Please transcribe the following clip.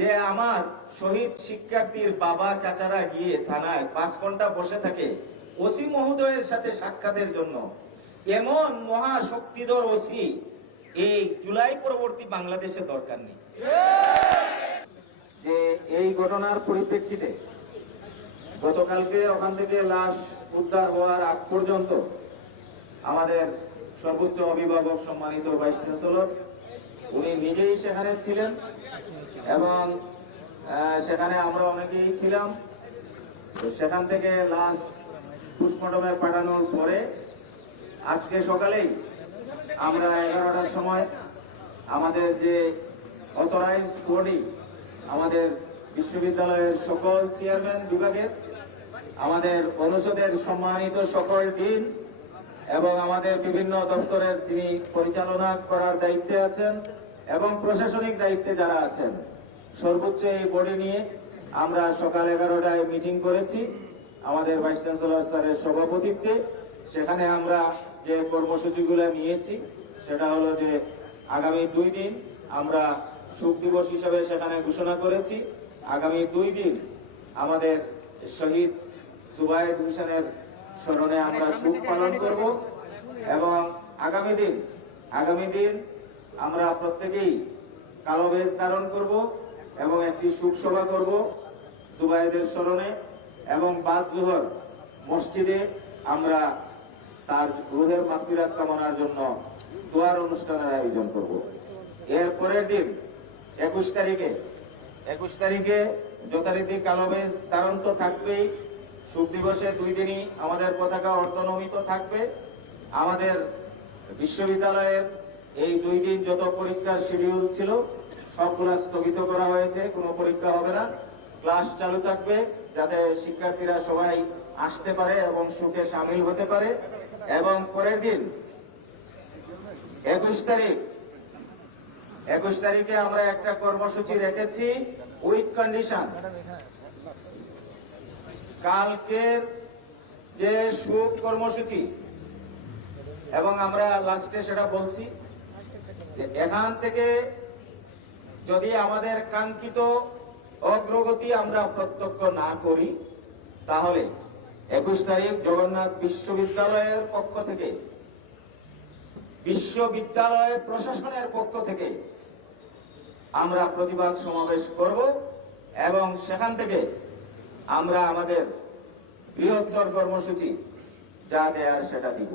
যে আমার শহীদ শিক্ষার্থীর বাবা, চাচারা গিয়ে থানায় পাঁচ ঘণ্টা বসে থাকে ওসি মহোদয়ের সাথে সাক্ষাতের জন্য। এমন মহা শক্তিধর ওসি এই জুলাই পরবর্তী বাংলাদেশে দরকার নেই। যে এই ঘটনার পরিপ্রেক্ষিতে গতকালকে ওখান থেকে লাশ উদ্ধার হওয়ার আগ পর্যন্ত আমাদের সর্বোচ্চ অভিভাবক সম্মানিত ভাইস চ্যান্সেলর উনি নিজেই সেখানে ছিলেন এবং সেখানে আমরা অনেকেই ছিলাম। তো সেখান থেকে লাশ পুষ্পটমে পাঠানোর পরে আজকে সকালেই আমরা এগারোটার সময় আমাদের যে অথরাইজড বডি আমাদের বিশ্ববিদ্যালয়ের সকল চেয়ারম্যান বিভাগের, আমাদের অনুষদের সম্মানিত সকল ডিন এবং আমাদের বিভিন্ন দপ্তরের যিনি পরিচালনা করার দায়িত্বে আছেন। এবং প্রশাসনিক দায়িত্বে যারা আছেন, সর্বোচ্চ এই বডি নিয়ে আমরা সকাল এগারোটায় মিটিং করেছি আমাদের ভাইস চ্যান্সেলর স্যারের সভাপতিত্বে। সেখানে আমরা যে কর্মসূচিগুলো নিয়েছি, সেটা হলো যে আগামী দুই দিন আমরা শোক দিবস হিসাবে সেখানে ঘোষণা করেছি। আগামী দুই দিন আমাদের শহীদ সুবাইদ হোসেনের স্মরণে আমরা শোক পালন করব এবং আগামী দিন আগামী দিন আমরা প্রত্যেকেই কালো বেশ ধারণ করব এবং একটি শোক সভা করব জুবাইদের স্মরণে এবং বাদ জোহর মসজিদে আমরা তার রোহের মাফিরাত কামনার জন্য দোয়ার অনুষ্ঠানের আয়োজন করব। এর পরের দিন একুশ তারিখে একুশ তারিখে যথারীতি কালো বেশ ধারণ তো থাকবেই। শোক দিবসে দুই দিনই আমাদের পতাকা অর্ধনমিত থাকবে। আমাদের বিশ্ববিদ্যালয়ের এই দুই দিন যত পরীক্ষার শিডিউল ছিল, সবগুলা স্থগিত করা হয়েছে, কোনো পরীক্ষা হবে না। ক্লাস চালু থাকবে, যাতে শিক্ষার্থীরা সবাই আসতে পারে এবং সুখে সামিল হতে পারে। এবং পরের দিন, একুশ তারিখ, একুশ তারিখে আমরা একটা কর্মসূচি রেখেছি উইথ কন্ডিশন কালকের যে সুখ কর্মসূচি এবং আমরা লাস্টে সেটা বলছি। যে এখান থেকে যদি আমাদের কাঙ্ক্ষিত অগ্রগতি আমরা প্রত্যক্ষ না করি, তাহলে একুশ তারিখ জগন্নাথ বিশ্ববিদ্যালয়ের পক্ষ থেকে, বিশ্ববিদ্যালয় প্রশাসনের পক্ষ থেকে আমরা প্রতিবাদ সমাবেশ করব এবং সেখান থেকে আমরা আমাদের বৃহত্তর কর্মসূচি যা দেয়ার সেটা দিব।